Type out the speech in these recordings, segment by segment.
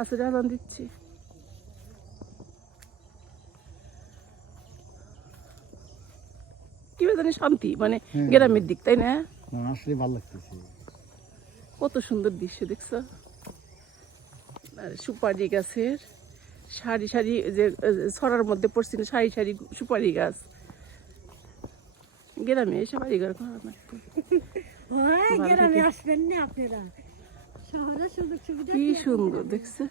আসলে আজান দিচ্ছি। কি জানি শান্তি, মানে গ্রামের দিক, তাই না? আসলে ভালো লাগতেছে। কত সুন্দর দৃশ্য দেখছো। আর সুপারি গাছের সারি সারি, যে ছড়ার মধ্যে পড়ছি না, সারি সারি সুপারি গাছ। গ্রামে এসে বাড়ি ঘর করা লাগতো। গ্রামে আসবেন না আপনারা, শহরে সুযোগ সুবিধা কি সুন্দর দেখছে।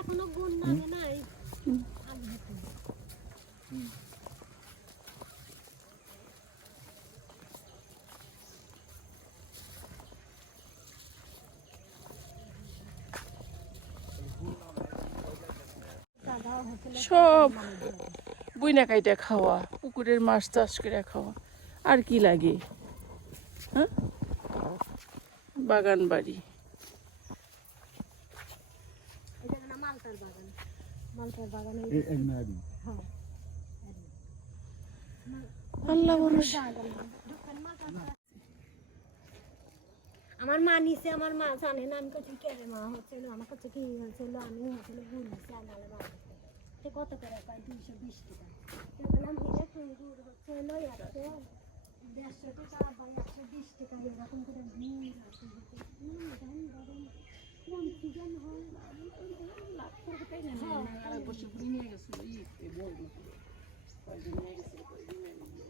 এখনো গুণ নাই। সব বুইনা কাইটা খাওয়া, পুকুরের মাছ চাষ করে খাওয়া, আর কি লাগে? হ্যাঁ, বাগান বাড়ি। আল্লাহ ভরসা। আমার মা নিছে, আমার মা জানে না। আমি কাছে কে রে মা হচ্ছিল, আমার কাছে কি হচ্ছিল, আমি হচ্ছিল ভুল হচ্ছে আমার মা। কত করে পাই? 220 টাকা। বললাম হিরে কুঙ্গুর হচ্ছে লই আছে 150 টাকা বা 120 টাকা এরকম করে ভিড় আছে। কোন সিজন হয় লাখ টাকা তাই না? আর বসে ঘুরে নিয়ে গেছিল এই বই কয়জন নিয়ে গেছিল, কয়জন নিয়ে গেছিল।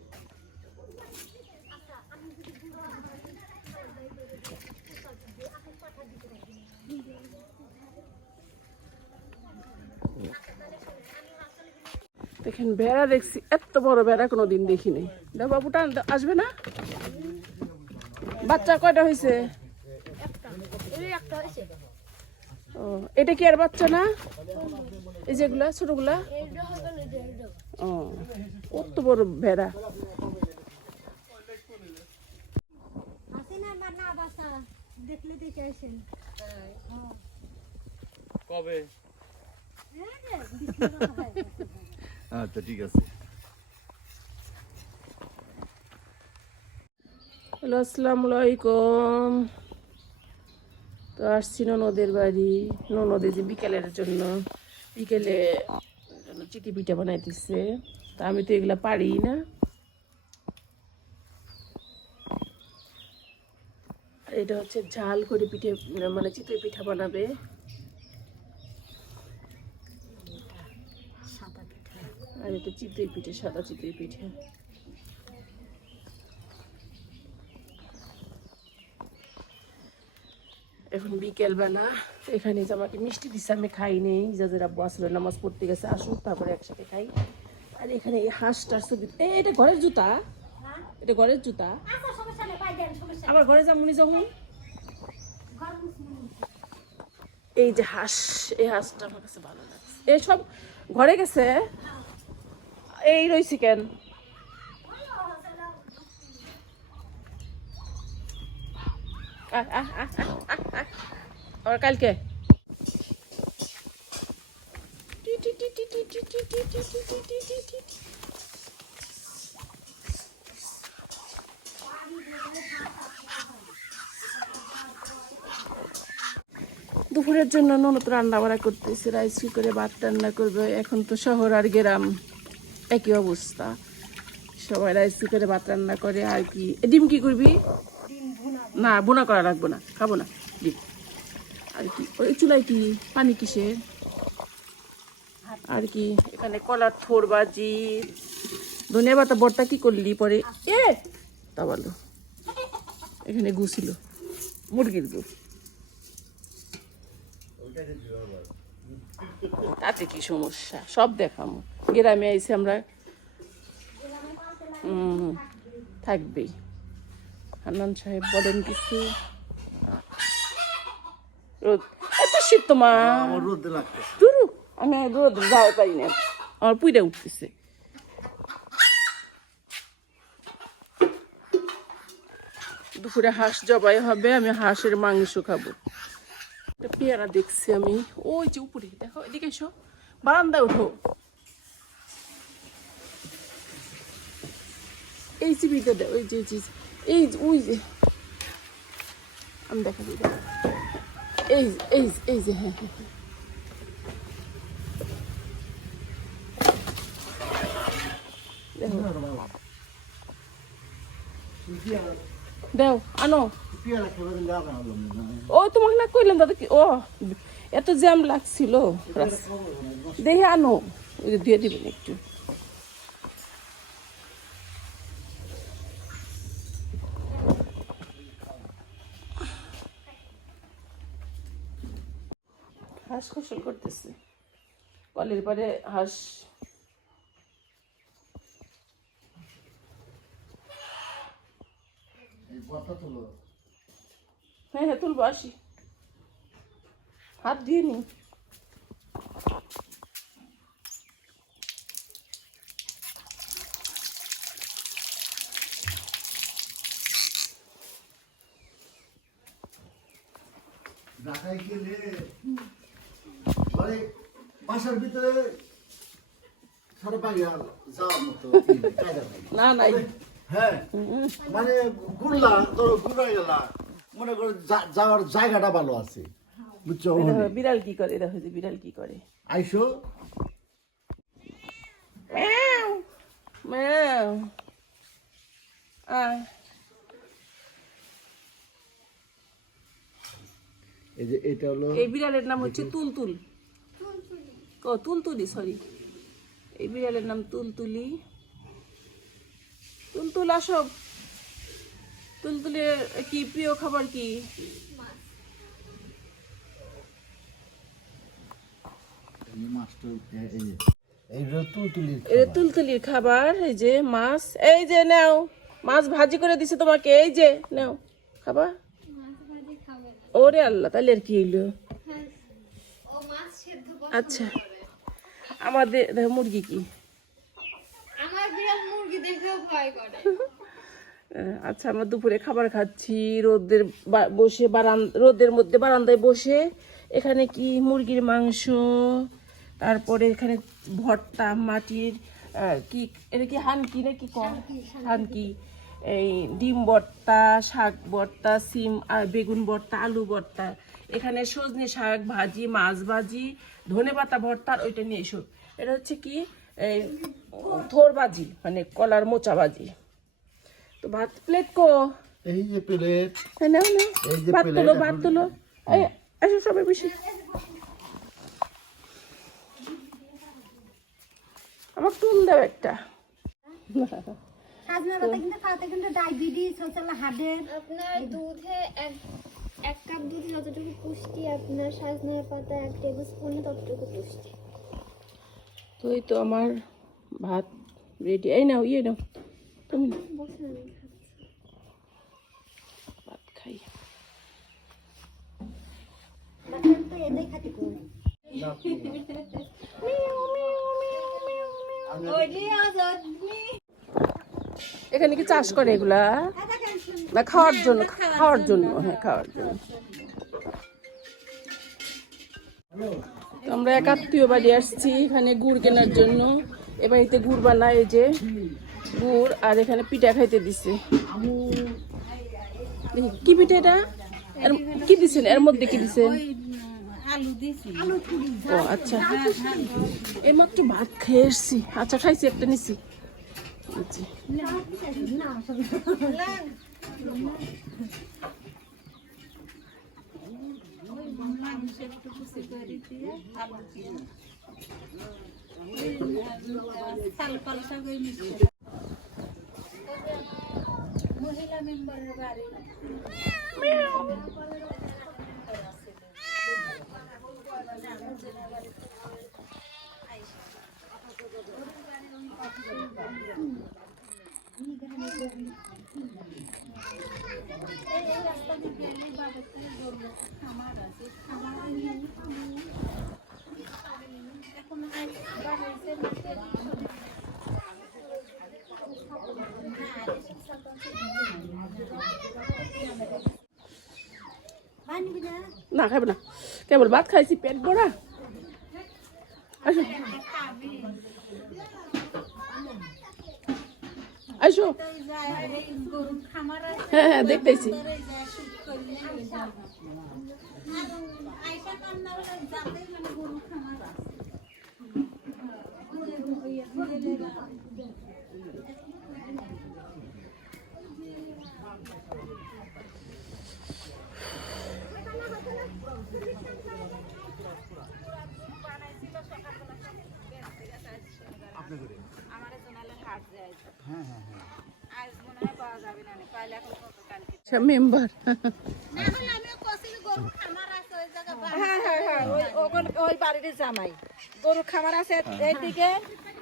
আচ্ছা, আমি যদি পুরো দেখেন ভেড়া দেখছি, এত বড় ভেড়া কোনোদিন দেখিনি। দেখো বাবুটা আসবে না? বাচ্চা কয়টা হয়েছে? ও, এটা কি আর বাচ্চা না? এই যেগুলা ছোটগুলা? ও, কত বড় ভেড়া। দেখলে দেখে আসেন কবে? আচ্ছা ঠিক আছে। হ্যালো, আসসালামু আলাইকুম। তো আসছি ননদের বাড়ি। ননদে যে বিকেলের জন্য চিটি পিঠা বানাইতেছে। তা আমি তো এগুলা পারি না। এটা হচ্ছে ঝাল করে পিঠে, মানে চিতই পিঠা বানাবে। আর এটা চিতই পিঠে, সাদা চিতই পিঠে। এখন বিকেল বেলা। এখানে যে আমাকে মিষ্টি দিচ্ছে, আমি খাই নেই। যাদের আব্বু আসলে নামাজ পড়তে গেছে, আসুক তারপরে একসাথে খাই। আর এখানে এই হাঁসটার ছবি, এটা ঘরের জুতা, এটা ঘরের জুতা। আবার ঘরে যাবনি যখন। এই যে হাঁস, এই হাঁসটা আমার কাছে ভালো লাগছে। এই সব ঘরে গেছে, এই রয়েছে কেন? আবার কালকে দুপুরের জন্য ননদ রান্না বাড়া করতেছে। রাইস কুকারে ভাত রান্না করবে। এখন তো শহর আর গ্রাম একই অবস্থা, সবাই রাইস কুকারে ভাত রান্না করে। আর কি ডিম কি করবি? না, বোনা করা লাগবো না, খাবো না ডিম। আর কি ওই চুলায় কি পানি কিসের? আর কি এখানে কলার থোর বাজি, ধনিয়া পাতা বড়টা কি করলি পরে? তা বলো, এখানে গু ছিল, মুরগির গু। তাতে কি সমস্যা? সব দেখামো। গ্রামে আইসে আমরা, থাকবেই। হান্নান সাহেব বলেন কিছু? রোদ, এত শীত তোমার? রোদ লাগতেছে। আমি রোদ যাওয়া পারি না, আমার পুইরা উঠতেছে। দুপুরে হাঁস জবাই হবে, আমি হাঁসের মাংস খাবো। একটা পেয়ারা দেখছি আমি, ওই যে উপরে, দেখো এদিকে এসো, বারান্দায় ওঠো। এই চিবিতে দেয়, ওই যে ওই যে আমি দেখা দিই এই এই এই যে হ্যাঁ হ্যাঁ দেও আনো ও তোমাকে না কইলাম দাদা কি ও এত জ্যাম লাগছিল দেখে আনো ওই যে দিয়ে দিবেন একটু হাঁস গোসল করতেছে কলের পারে হাঁস হ্যাঁ হ্যাঁ তুলবো আসি হাত দিয়ে নি ঢাকায় গেলে মানে বাসার ভিতরে সারা বাইরে যাওয়ার মতো কায়দা নাই। না নাই হ্যাঁ মানে ঘুরলা ধরো ঘুরে গেলা মনে করো যাওয়ার জায়গাটা ভালো আছে বুঝছো বিড়াল কি করে দেখো যে বিড়াল কি করে আইসো ম্যাও ম্যাও আয় এই যে এটা হলো এই বিড়ালের নাম হচ্ছে তুলতুল ও তুলতুলি সরি এই বিড়ালের নাম তুলতুলি তুলতুল আসো তুলতুলের কি প্রিয় খাবার কি এইটা তুলতুলির এটা তুলতুলির খাবার এই যে মাছ এই যে নাও মাছ ভাজি করে দিছে তোমাকে এই যে নাও খাবা ওরে আল্লাহ তাহলে আর কি হইলো আচ্ছা আমাদের দেখো মুরগি কি আমার বিড়াল মুরগি দেখেও ভয় করে আচ্ছা আমরা দুপুরে খাবার খাচ্ছি রোদের বসে রোদের মধ্যে বারান্দায় বসে এখানে কি মুরগির মাংস তারপরে এখানে ভর্তা মাটির কি এটা কি হানকি নাকি কম হানকি এই ডিম ভর্তা শাক ভর্তা সিম আর বেগুন ভর্তা আলু ভর্তা এখানে সজনে শাক ভাজি মাছ ভাজি ধনেপাতা ভর্তা আর ওইটা নিয়ে এসো এটা হচ্ছে কি এই থোর ভাজি মানে কলার মোচা ভাজি তো ভাত প্লেট কো এই যে প্লেট নাও নাও এই যে ভাত প্লেট তুলো ভাত তুলো এই আসো সবাই বেশি আমার টুল দাও একটা সাজনা পাতা কিন্তু খাওয়াতে কিন্তু ডায়াবেটিস হচ্ছে হার্টের আপনার দুধে এক কাপ দুধে যতটুকু পুষ্টি আপনার সাজনা পাতা 1 টেবিল স্পুনে ততটুকু পুষ্টি তো এই তো আমার ভাত রেডি এই নাও ইয়ে নাও তুমি নাও। ভাত খাই তো এটাই খাতি করি এখানে কি চাষ করে এগুলা না খাওয়ার জন্য খাওয়ার জন্য হ্যাঁ খাওয়ার জন্য তো আমরা এক আত্মীয় বাড়ি আসছি এখানে গুড় কেনার জন্য এ বাড়িতে গুড় বানায় এই যে গুড় আর এখানে পিঠা খাইতে দিছে দেখি কি পিঠা এটা কি দিছেন এর মধ্যে কি দিছেন ও আচ্ছা এইমাত্র ভাত খেয়ে এসছি আচ্ছা খাইছি একটা নিছি আচ্ছা মহিলা মেম্বারের বাড়ি না খাবে না কেবল ভাত খাইছি পেট ভরা আসো আসো হ্যাঁ হ্যাঁ দেখতেছি মেম্বার ওই বাড়ির জামাই গরু খামার আছে এইদিকে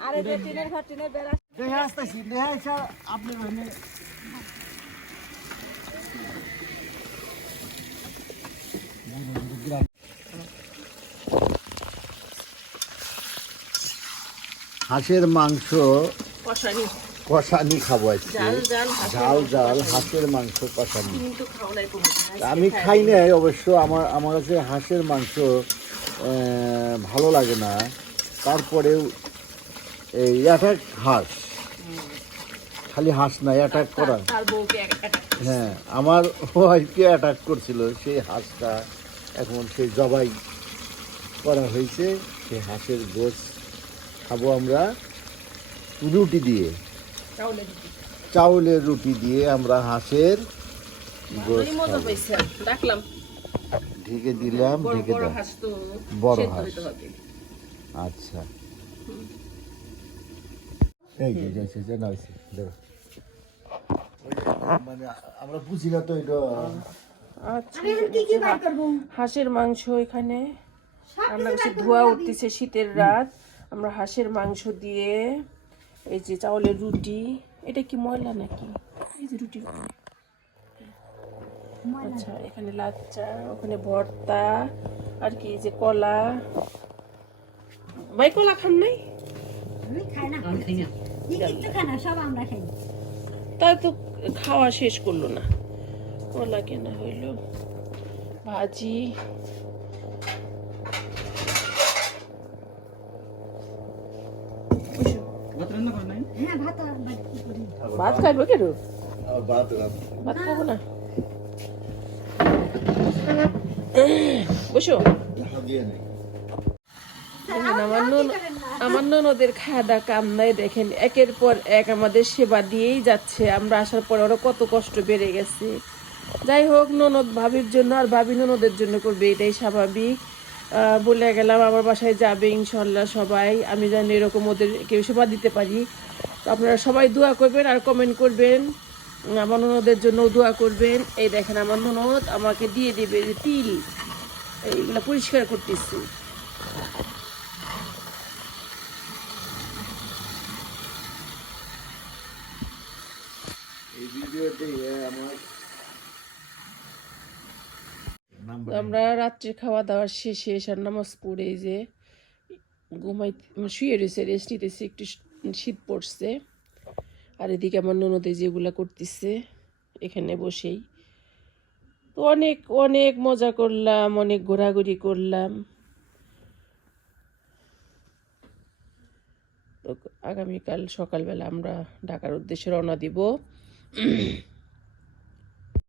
আর এই যে টিনের ঘর টিনের বেড়া দেখে আসতেছি দেখে আসা আপনি রহিমে হাঁসের মাংস কষানি কষানি খাবো আজকে জাল জাল ঝাল ঝাল হাঁসের মাংস কষানি কিন্তু খাও নাই কোনো আমি খাই নাই অবশ্য আমার কাছে হাঁসের মাংস ভালো লাগে না তারপরেও এই অ্যাটাক হাঁস খালি হাঁস না অ্যাটাক করা তার বউকে একটা হ্যাঁ আমার ওয়াইফকে অ্যাটাক করছিল সেই হাঁসটা এখন সেই জবাই করা হয়েছে সেই হাঁসের গোশ খাবো আমরা রুটি দিয়ে চাউলে দিতে চাউলের রুটি দিয়ে আমরা হাঁসের গোশ মজা খাবো। পাইছে ডাকলাম ঢেকে দিলাম বড় ঢেকে বড় দাও হাঁস তো বড় সেদ্ধ হাঁস। হইতে হবে। আচ্ছা এই যে যাইছে যে না হইছে দেখো মানে আমরা বুঝি না তো এটা আচ্ছা কি কি বার করবো হাঁসের মাংস এখানে রান্না করছি ধোয়া উঠতেছে শীতের রাত আমরা হাঁসের মাংস দিয়ে এই যে চাউলের রুটি এটা কি ময়লা নাকি এই যে রুটি আচ্ছা এখানে লাচ্চা ওখানে ভর্তা আর কি এই যে কলা ভাই কলা খান নাই আমি খাই না কি কিচ্ছু খাই না সব আমরা খাই তাই তো খাওয়া শেষ করলো না কলা কেনা হইলো ভাজি হ্যাঁ ভাত আর ভাত কি করি ভাত খাইবো কেন বাদ ভাত খাবো না বসো দিয়ে নেই দেখেন আমার ননদের খাওয়া দাওয়া কাম নাই দেখেন একের পর এক আমাদের সেবা দিয়েই যাচ্ছে আমরা আসার পর ওরা কত কষ্ট বেড়ে গেছে যাই হোক ননদ ভাবির জন্য আর ভাবি ননদের জন্য করবে এটাই স্বাভাবিক বলে গেলাম আমার বাসায় যাবে ইনশাল্লাহ সবাই আমি জানি এরকম ওদের কেউ সেবা দিতে পারি তো আপনারা সবাই দোয়া করবেন আর কমেন্ট করবেন আমার ননদের জন্য দোয়া করবেন এই দেখেন আমার ননদ আমাকে দিয়ে দেবে যে তিল এইগুলা পরিষ্কার করতেছি এই ভিডিওতে আমার নাম্বার আমরা রাত্রে খাওয়া দাওয়ার শেষে এসার নামাজ পড়ে এই যে ঘুমাই শুয়ে রয়েছে রেস্ট নিতেছে একটু শীত পড়ছে আর এদিকে আমার ননদে যেগুলা করতেছে এখানে বসেই তো অনেক অনেক মজা করলাম অনেক ঘোরাঘুরি করলাম তো আগামীকাল সকালবেলা আমরা ঢাকার উদ্দেশ্যে রওনা দিব